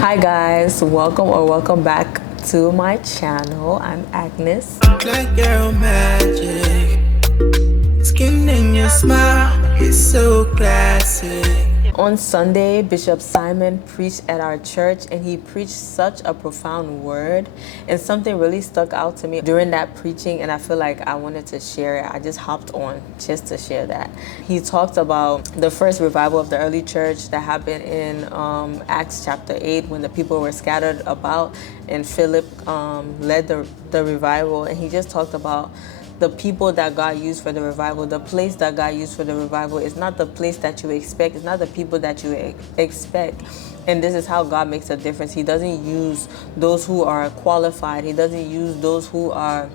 Hi guys, welcome back to my channel. I'm Agnes. Black girl magic. Skin in your smile is so classic. On Sunday, Bishop Simon preached at our church and he preached such a profound word, and something really stuck out to me during that preaching, and I feel like I wanted to share it. I just hopped on just to share that. He talked about the first revival of the early church that happened in Acts chapter 8 when the people were scattered about and Philip led the revival, and he just talked about the people that God used for the revival, the place that God used for the revival is not the place that you expect. It's not the people that you expect. And this is how God makes a difference. He doesn't use those who are qualified. He doesn't use those who are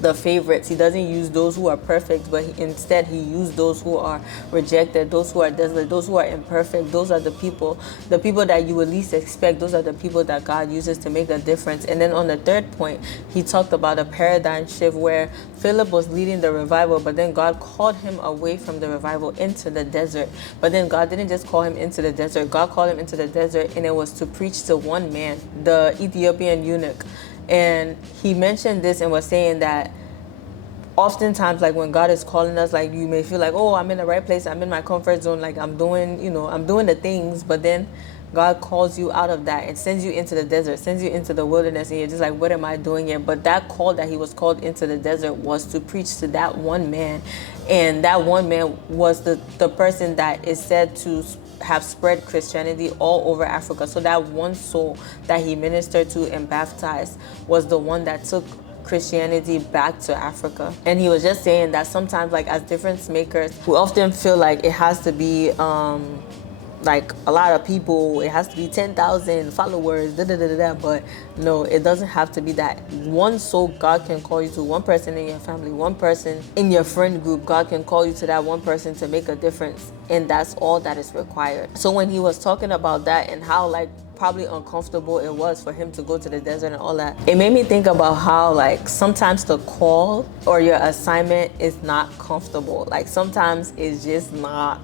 the favorites. He doesn't use those who are perfect, but instead he used those who are rejected, those who are desolate, those who are imperfect. Those are the people that you would least expect. Those are the people that God uses to make a difference. And then on the third point, he talked about a paradigm shift where Philip was leading the revival, but then God called him away from the revival into the desert. But then God didn't just call him into the desert. God called him into the desert, and it was to preach to one man, the Ethiopian eunuch. And he mentioned this and was saying that oftentimes, like when God is calling us, like you may feel like, oh, I'm in the right place, I'm in my comfort zone, like I'm doing the things, but then God calls you out of that and sends you into the desert, sends you into the wilderness, and you're just like, what am I doing here? But that call that he was called into the desert was to preach to that one man. And that one man was the person that is said to have spread Christianity all over Africa. So that one soul that he ministered to and baptized was the one that took Christianity back to Africa. And he was just saying that sometimes, like as difference makers, we often feel like it has to be like a lot of people, it has to be 10,000 followers, but no, it doesn't have to be that. One soul God can call you to, one person in your family, one person in your friend group, God can call you to that one person to make a difference, and that's all that is required. So when he was talking about that and how like probably uncomfortable it was for him to go to the desert and all that, it made me think about how like sometimes the call or your assignment is not comfortable. Like sometimes it's just not,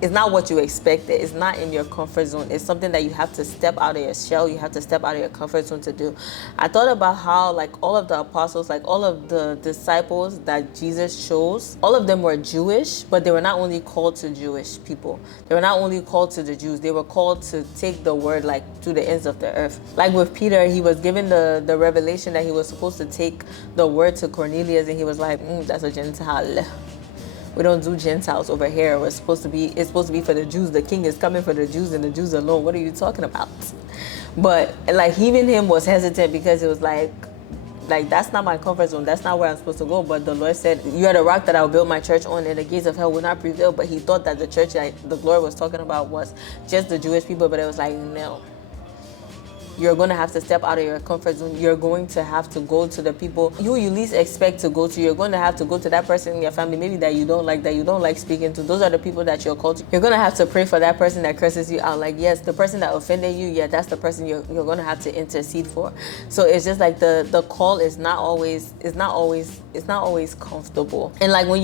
it's not what you expected. It's not in your comfort zone. It's something that you have to step out of your shell. You have to step out of your comfort zone to do. I thought about how like all of the apostles, like all of the disciples that Jesus chose, all of them were Jewish, but they were not only called to Jewish people. They were not only called to the Jews. They were called to take the word like to the ends of the earth. Like with Peter, he was given the revelation that he was supposed to take the word to Cornelius, and he was like, that's a Gentile. We don't do Gentiles over here. It's supposed to be for the Jews. The king is coming for the Jews and the Jews alone. What are you talking about? But like even him was hesitant because it was like that's not my comfort zone. That's not where I'm supposed to go. But the Lord said, you are the rock that I will build my church on, and the gates of hell will not prevail. But he thought that the church that the Lord was talking about was just the Jewish people. But it was like, no. You're going to have to step out of your comfort zone. You're going to have to go to the people you least expect to go to. You're going to have to go to that person in your family, maybe that you don't like speaking to. Those are the people that you're called to. You're going to have to pray for that person that curses you out. Like, yes, the person that offended you, yeah, that's the person you're going to have to intercede for. So it's just like the call is not always comfortable. And like when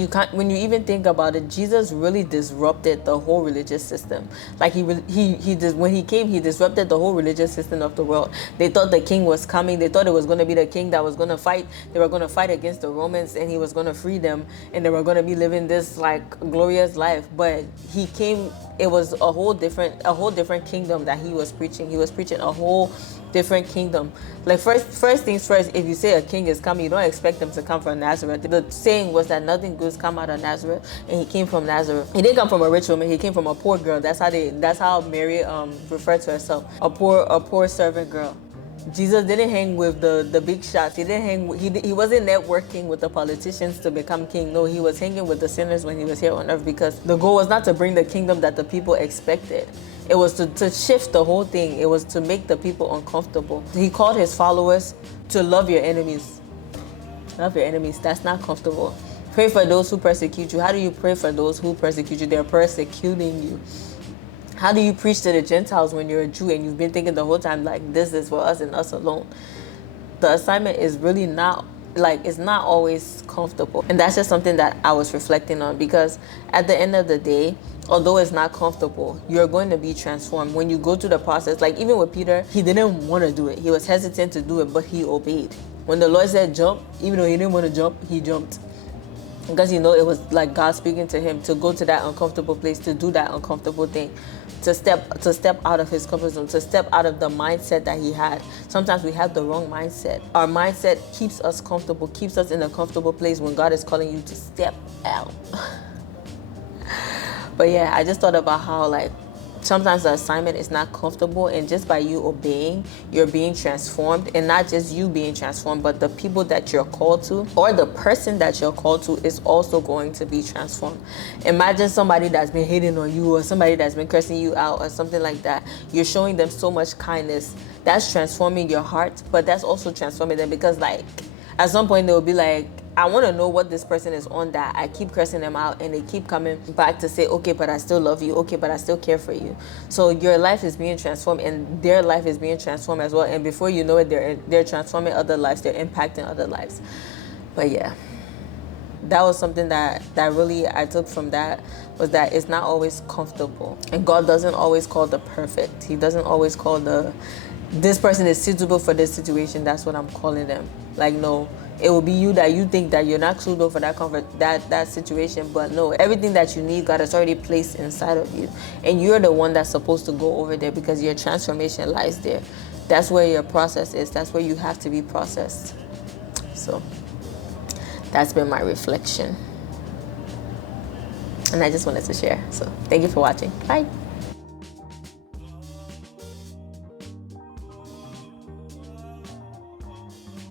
you even think about it, Jesus really disrupted the whole religious system. Like when he came, he disrupted the whole religious system of the world. They thought the king was coming. They thought it was going to be the king that was going to fight. They were going to fight against the Romans, and he was going to free them, and they were going to be living this like glorious life. But he came, it was a whole different kingdom that he was preaching. He was preaching a whole different kingdom. Like first things first, if you say a king is coming, you don't expect him to come from Nazareth. The saying was that nothing good come out of Nazareth, and he came from Nazareth. He didn't come from a rich woman. He came from a poor girl. That's how Mary referred to herself, a poor servant girl. Jesus didn't hang with the big shots. He wasn't networking with the politicians to become king. No, he was hanging with the sinners when he was here on earth, because the goal was not to bring the kingdom that the people expected. It was to shift the whole thing. It was to make the people uncomfortable. He called his followers to love your enemies. Love your enemies. That's not comfortable. Pray for those who persecute you. How do you pray for those who persecute you? They're persecuting you. How do you preach to the Gentiles when you're a Jew and you've been thinking the whole time like this is for us and us alone? The assignment is really not like it's not always comfortable. And that's just something that I was reflecting on, because at the end of the day, although it's not comfortable, you're going to be transformed when you go through the process. Like even with Peter, he didn't want to do it. He was hesitant to do it, but he obeyed. When the Lord said jump, even though he didn't want to jump, he jumped. Because it was like God speaking to him to go to that uncomfortable place, to do that uncomfortable thing, to step out of his comfort zone, to step out of the mindset that he had. Sometimes we have the wrong mindset. Our mindset keeps us comfortable, keeps us in a comfortable place when God is calling you to step out. But yeah, I just thought about how like sometimes the assignment is not comfortable, and just by you obeying, you're being transformed. And not just you being transformed, but the people that you're called to, or the person that you're called to, is also going to be transformed. Imagine somebody that's been hating on you, or somebody that's been cursing you out, or something like that. You're showing them so much kindness. That's transforming your heart, but that's also transforming them, because like at some point they'll be like, I want to know what this person is on, that I keep cursing them out and they keep coming back to say, okay, but I still love you. Okay, but I still care for you. So your life is being transformed, and their life is being transformed as well. And before you know it, they're transforming other lives. They're impacting other lives. But yeah, that was something that really I took from that, was that it's not always comfortable. And God doesn't always call the perfect. He doesn't always call this person is suitable for this situation. That's what I'm calling them. Like, no. It will be you that you think that you're not suitable for that situation, but no, everything that you need, God has already placed inside of you, and you're the one that's supposed to go over there, because your transformation lies there. That's where your process is. That's where you have to be processed. So that's been my reflection, and I just wanted to share. So thank you for watching. Bye.